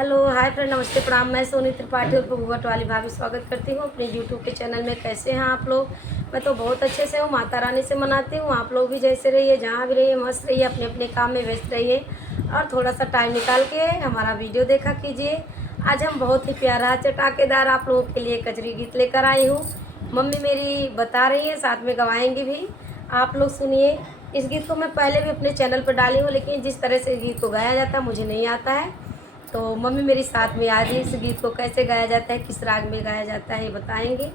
Hello hi friend, नमस्ते प्रणाम। मैं सोनी त्रिपाठी और भगवत वाली भाभी स्वागत करती हूँ अपने यूट्यूब के चैनल में। कैसे हैं आप लोग? मैं तो बहुत अच्छे से हूँ, माता रानी से मनाती हूँ। आप लोग भी जैसे रहिए, जहाँ भी रहिए मस्त रहिए, अपने अपने काम में व्यस्त रहिए और थोड़ा सा टाइम निकाल के हमारा वीडियो देखा कीजिए। आज हम बहुत ही प्यारा चटाकेदार आप लोगों के लिए कजरी गीत लेकर आई हूँ। मम्मी मेरी बता रही है, साथ में गवाएंगी भी। आप लोग सुनिए। इस गीत को मैं पहले भी अपने चैनल पर डाली हूँ, लेकिन जिस तरह से गीत को गाया जाता है मुझे नहीं आता है। तो मम्मी मेरी साथ में आज इस गीत को कैसे गाया जाता है, किस राग में गाया जाता है, ये बताएंगे।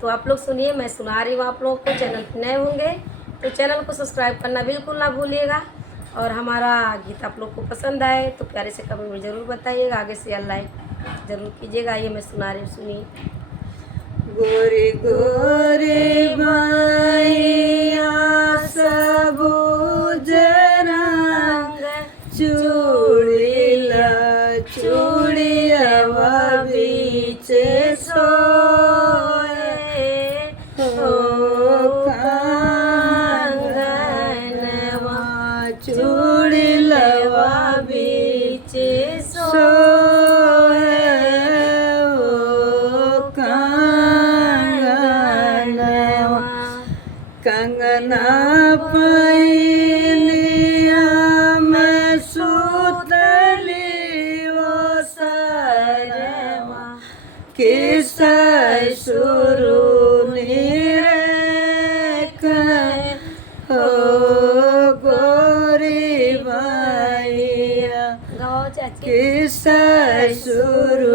तो आप लोग सुनिए, मैं सुना रही हूँ। आप लोगों को चैनल पर नए होंगे तो चैनल को सब्सक्राइब करना बिल्कुल ना भूलिएगा। और हमारा गीत आप लोग को पसंद आए तो प्यारे से कमेंट में ज़रूर बताइएगा, आगे से लाइक ज़रूर कीजिएगा। ये मैं सुना रही हूँ, सुनिए। गोरे गोरे माया सबूज रंग चूड़िला चूड़ियावा बीच सोए हो कांगनवा चूड़िलवा बीच सोए हो कंगना पैलिया में सुतली वो सरवा किस शुरू हो गोरी भैया गाओ चाची। किस शुरू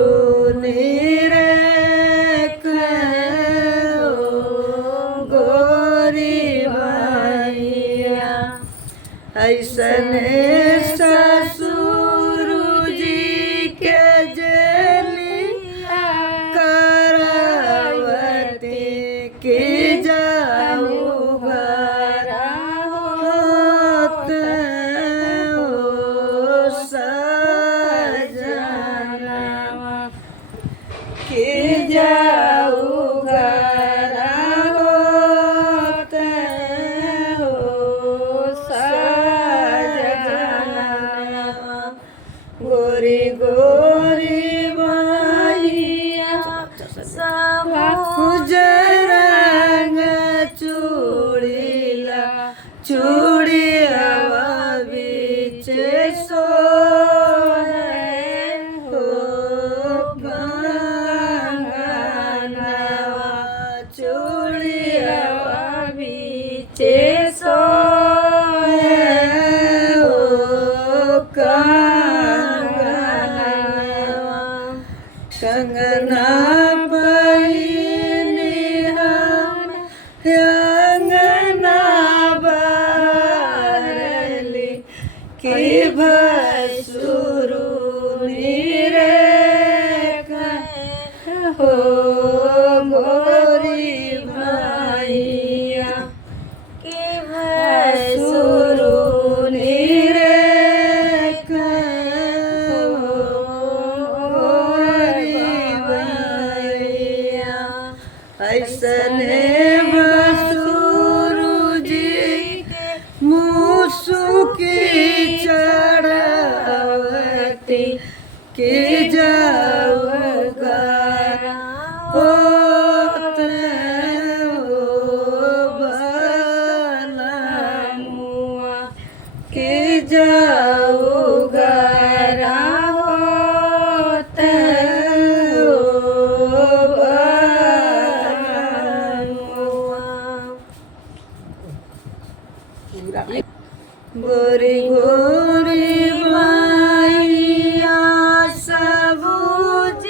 ऐसने ससुर जी के जलिया करवती की जाऊ घरा होते हो सजनवा की जाऊ घरा होते हो गोरी गोरी माहिया सबूज रंग चूड़िला चूड़ियावा बीच सोए हो कंगनवा चूड़ियावा बीच सोए हो कंगना पैलिया अंगना बरली की भसुरु हो गोरी भैया के भसुरु ऐसने भसुरु जी मुसुकी चढ़वती की जाऊ घरा होते हो भला की जाऊ घरा होते हो गोरी गोरी माया सबूज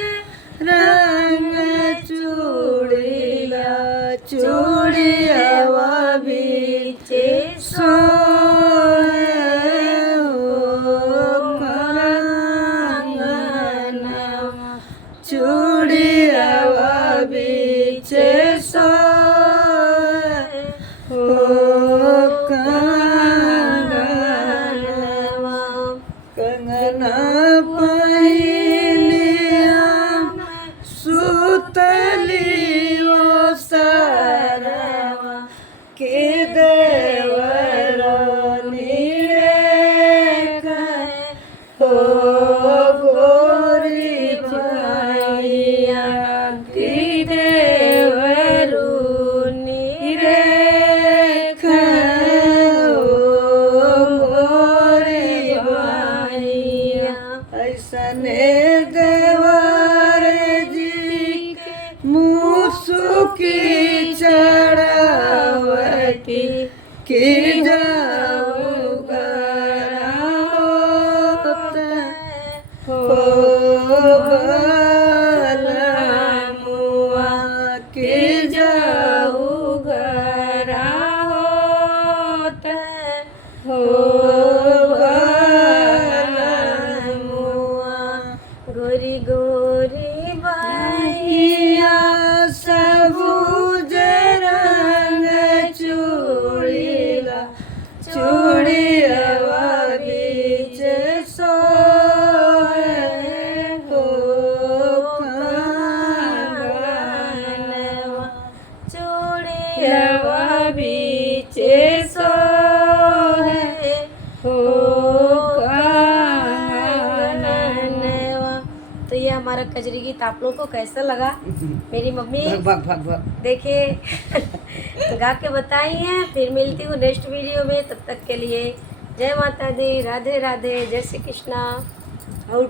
रंग चूड़िला चूड़ियावा बीच सोए हो कंगनवा चूड़ियावा बीच सोए हो कंगना पैलिया सुतली वो सरवा के देवरानी रे हो गोरी ऐसने देवर जी मुसुकी चढ़ावती कि जाऊ गरावत हो बलमुआ कि जाऊ गरावत हो बलमुआ। गोरी गोरी बाइया सबूज रंग चूड़ीला चूड़िया बीच सोए हो कांगनवा चूड़िया बीच सोहे हो कांगनवा। तो ये हमारा कजरी गीत आप लोगों को कैसा लगा? मेरी मम्मी भग भग भग देखिए गा के बताई हैं। फिर मिलती हूँ नेक्स्ट वीडियो में, तब तक के लिए जय माता दी, राधे राधे, जय श्री कृष्णा। भग